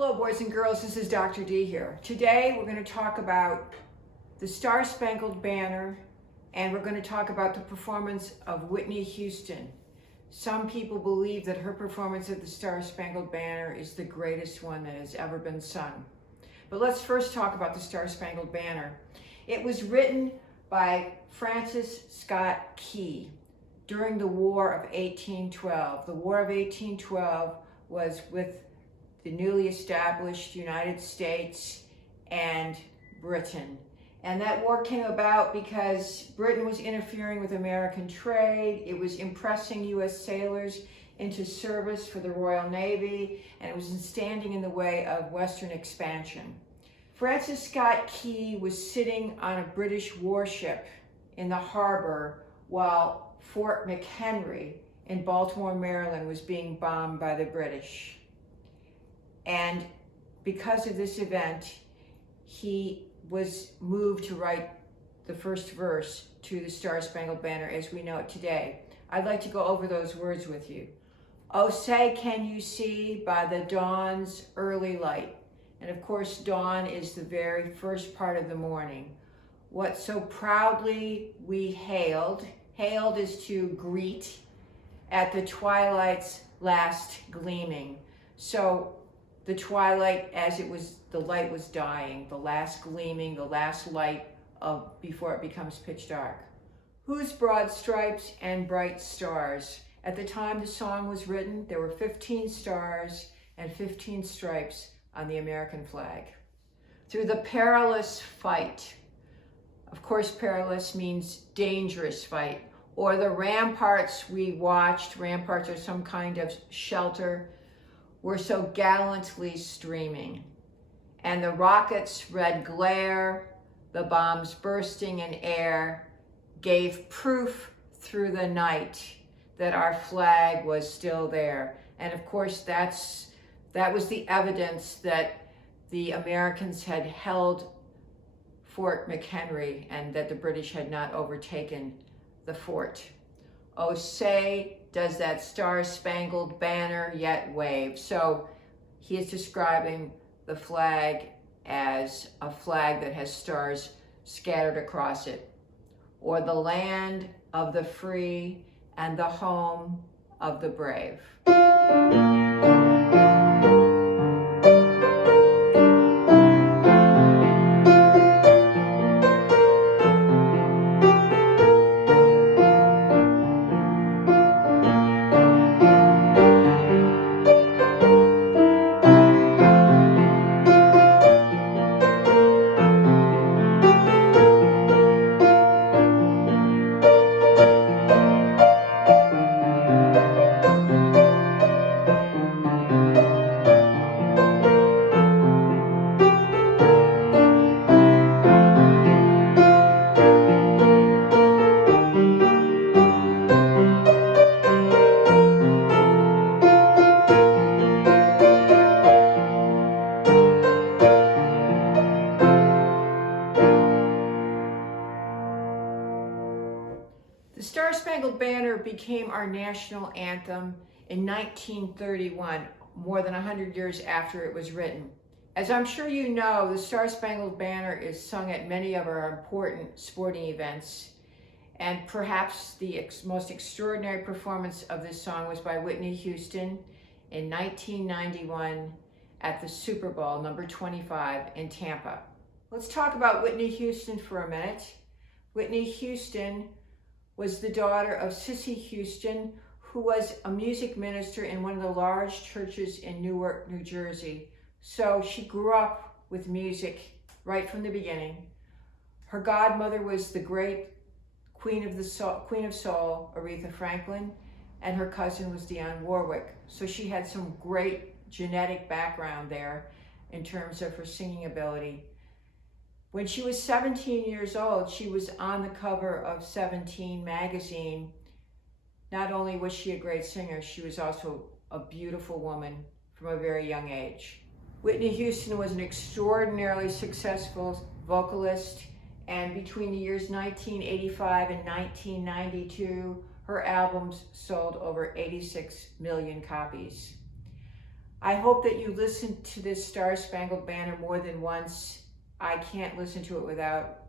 Hello boys and girls, this is Dr. D here. Today we're going to talk about the Star-Spangled Banner, and we're going to talk about the performance of Whitney Houston. Some people believe that her performance of the Star-Spangled Banner is the greatest one that has ever been sung. But let's first talk about the Star-Spangled Banner. It was written by Francis Scott Key during the War of 1812. The War of 1812 was with the newly established United States and Britain. And that war came about because Britain was interfering with American trade. It was impressing U.S. sailors into service for the Royal Navy, and it was standing in the way of Western expansion. Francis Scott Key was sitting on a British warship in the harbor while Fort McHenry in Baltimore, Maryland was being bombed by the British. And because of this event, he was moved to write the first verse to the Star-Spangled Banner as we know it today. I'd like to go over those words with you. Oh, say, can you see by the dawn's early light? And of course, dawn is the very first part of the morning. What so proudly we hailed. Hailed is to greet at the twilight's last gleaming. So the twilight, as it was, the light was dying, the last gleaming, the last light of before it becomes pitch dark. Whose broad stripes and bright stars? At the time the song was written, there were 15 stars and 15 stripes on the American flag. Through the perilous fight, of course perilous means dangerous fight, or the ramparts we watched, ramparts are some kind of shelter, were so gallantly streaming, and the rockets' red glare, the bombs bursting in air, gave proof through the night that our flag was still there. And of course, that was the evidence that the Americans had held Fort McHenry and that the British had not overtaken the fort. Oh, say, does that star-spangled banner yet wave? So he is describing the flag as a flag that has stars scattered across it, or the land of the free and the home of the brave. The Star-Spangled Banner became our national anthem in 1931, more than 100 years after it was written. As I'm sure you know, the Star-Spangled Banner is sung at many of our important sporting events, and perhaps the most extraordinary performance of this song was by Whitney Houston in 1991 at the Super Bowl, number 25 in Tampa. Let's talk about Whitney Houston for a minute. Whitney Houston was the daughter of Sissy Houston, who was a music minister in one of the large churches in Newark, New Jersey. So she grew up with music right from the beginning. Her godmother was the great Queen of Soul, Aretha Franklin, and her cousin was Dionne Warwick. So she had some great genetic background there in terms of her singing ability. When she was 17 years old, she was on the cover of 17 magazine. Not only was she a great singer, she was also a beautiful woman from a very young age. Whitney Houston was an extraordinarily successful vocalist, and between the years 1985 and 1992, her albums sold over 86 million copies. I hope that you listen to this Star Spangled Banner more than once. I can't listen to it without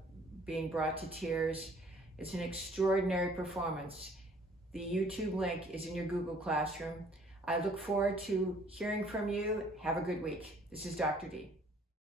being brought to tears. It's an extraordinary performance. The YouTube link is in your Google Classroom. I look forward to hearing from you. Have a good week. This is Dr. D.